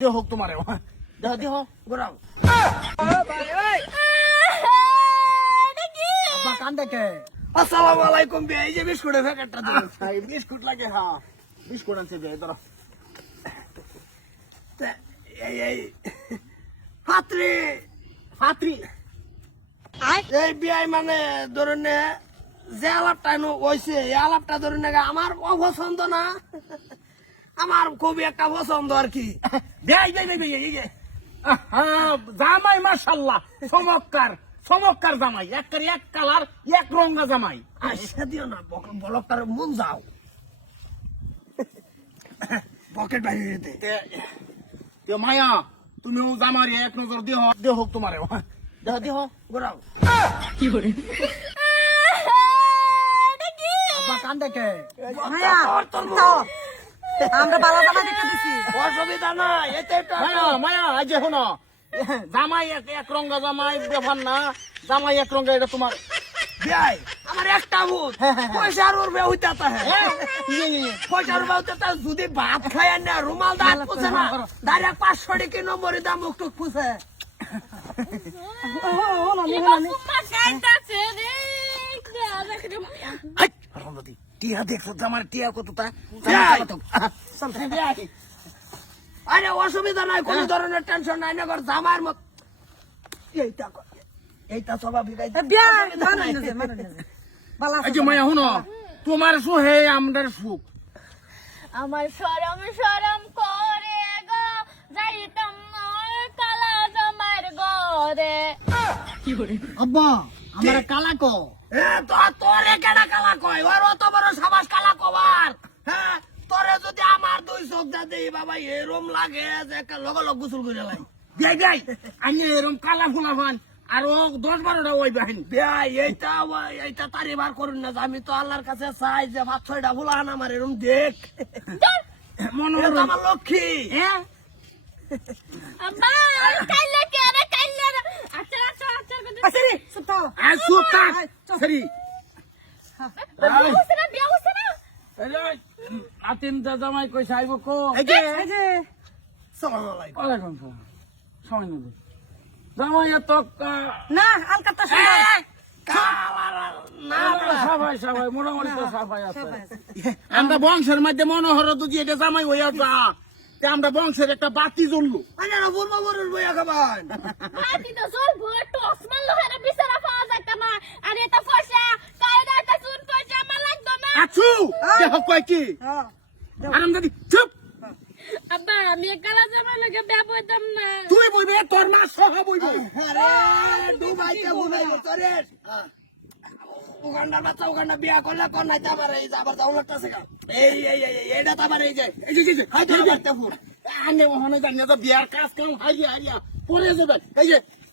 দেহ হোক তোমারে। দেহ দেহ ঘোরাও কান দেখে। আসসালামু আলাইকুম বে এই যে বিস্কুটের প্যাকেটটা দিন ভাই বিস্কুট লাগে হ্যাঁ। বিস্কুট আনছে বে ধরো। এই এই ফাত্রি ফাত্রি। এই বিয়াই মানে ধরুন নে, যে আলাপটা নো হইছে এই আলাপটা ধরুন আমার অপছন্দ না। আমার খুবই একটা পছন্দ আর কি। জামাই মাশাল্লাহ চমৎকার চমৎকার জামাই। এক এক কালার এক রঙা জামাই। আইসা দিও না বলকটার মন যাও। পকেট বাইরে যেতে তে- মায়া তুমিও জামারি এক নজর দেহ দেহ হোক তোমারে। দেহ দেহ ঘোরাও। আব্বা কান দেখে মায়া, তোর বউ। আমরা বালা জামা দেখতে দিছি অসুবিধা নাই এতে একটু মায়া যে শোনো জামাই এক এক রঙা জামাই ব্যাপার না জামাই এক রঙা এটা তোমার বিয়াই আমার একটা ভূত পয়সার ওর বে হইতে তা হ্যাঁ ইয়ে, ইয়ে, ইয়ে। পয়সার বে হইতে যদি ভাত খায় না রুমাল দাঁত পুছে না ডাইরেক্ট পাঁচশো টাকা নম্বরে দাম মুখ টুক পুছে টিয়া দেখছ আমার টিয়া কত তা আরে অসুবিধা নাই কোনো ধরনের টেনশন নাই না কর জামার মত। এইটা এইটা স্বাভাবিক মায়া শুনো তোমার সুহে আমরার সুখ। আমার সরম সরম করে। আব্বা আমার কালা কো। এ, তো- তোরে কেডা কালা কয়? ওর অত বড় সাবাস কালা কবার হ্যাঁ তোরে যদি আমার দুই চোখ দেই বাবা এরম লাগে যে একটা লগ লগ গোসল করে লাই। বিয়াই বিয়াই আমি এরকম কালা ফুলা ফান আরও দশ বারোটা ওই বাহিন। এইটা এইটা তারি বার করুন না আমি তো আল্লাহর কাছে চাই যে পাঁচ ছয়টা ফুলান আমার এরম দেখ। মনে তো আমার লক্ষ্মী। হ্যাঁ? আব্বা সরি আতিন জামাই কই সাইব কো? এই যে। সালাম আলাইকুম ওয়ালাইকুম সালাম। সময় নেবে জামাই এত না আলকা তো সুন্দর কালার না না। সবাই সবাই মোটামুটি তো সবাই আছে। আমরা বংশের মধ্যে মনোহর যদি এটা জামাই হইয়া যা আমরা বংশের একটা বাতি জ্বললো। না বলব বলুন আর এটা পয়সা কায়দা এটা চুন পয়সা আমার লাগতো না। আছু দেহ কয় কি? হ্যাঁ আরাম দাদি চুপ! আব্বা আমি কালা জামা লাগে বিয়া বইতাম না। তুই বইবে তোর মা সহ বইব। আরে দুবাইতে ঘুমাইবো তোরে উগান্ডার বাচ্চা উগান্ডা বিয়া করলে কোন নাই আবার এই যে আবার যাও লাগতেছে এই এই এই এই, এইটা এই যে। এই যে, যে, যে, আনে ওখানে জানি তো বিয়ার কাজ কাম হারিয়া হারিয়া পরে যাবে। এই যে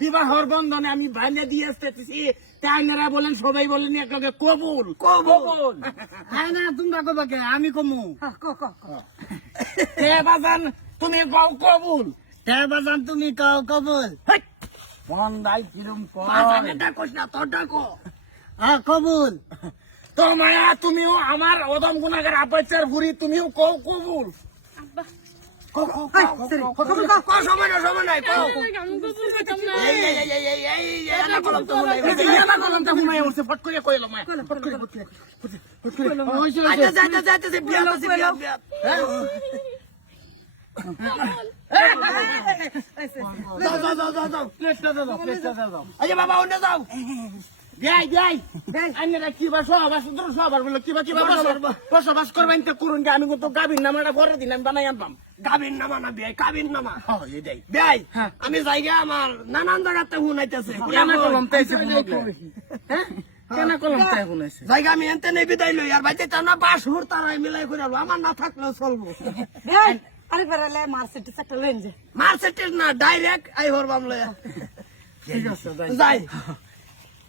বিবাহর বন্ধনে আমি ভাইনে দিয়ে আসতেছি তাইনারা বলেন সবাই বলেন একলগে কবুল। কবুল। হ্যাঁ না তোমরা কবা কে? আমি কমু। কো কো বাজান তুমি কও কবুল। তে বাজান তুমি কও কবুল। হেই, মন দাই কিরম হ্যাঁ কবুল। তো মায়া তুমিও আমার অদম গুনাগার আব্বাই চার পুরি তুমিও কও কবুল। কও, বাবা ওনে যাও দেই, দেই। আইনেরা কিবা সহবাস, কিবা কিবা বসবাস- করবেন তো করুন আমি কিন্তু গাভীর নামাটা পরের দিন আমি বানাই আনবাম। কাবিন নামা না কাবিন নামা হ্যাঁ। হ্যাঁ। আমি জায়গা আমার নানান জায়গাতে হুনাইতেছে কেনা কলম তাইছে হ্যাঁ? কেনা কলম তাই? জায়গা আমি এনতে নেই বিদায় লই আর বাইতে তা না বাস হুর তারাই মিলাই করে। আমার না থাকলেও চলবো এই আরে বেরালে মার্সিডিজ একটা লেন যে মার্সেটের না ডাইরেক্ট আই হরবাম লয়া ঠিক আছে, যাই।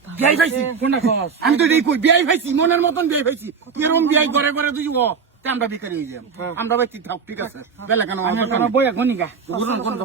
যাই বিয়াই পাইছি কোনটা কস? আমি তো এটাই কই বিয়াই ভাইছি মনের মতন বিয়াই ভাইছি এরকম বিয়াই করে করে তুই ও আমরা বিকারি হয়ে যাম। আমরা ভাই ঠিক আছে। বেলা কেন গনিগা কোন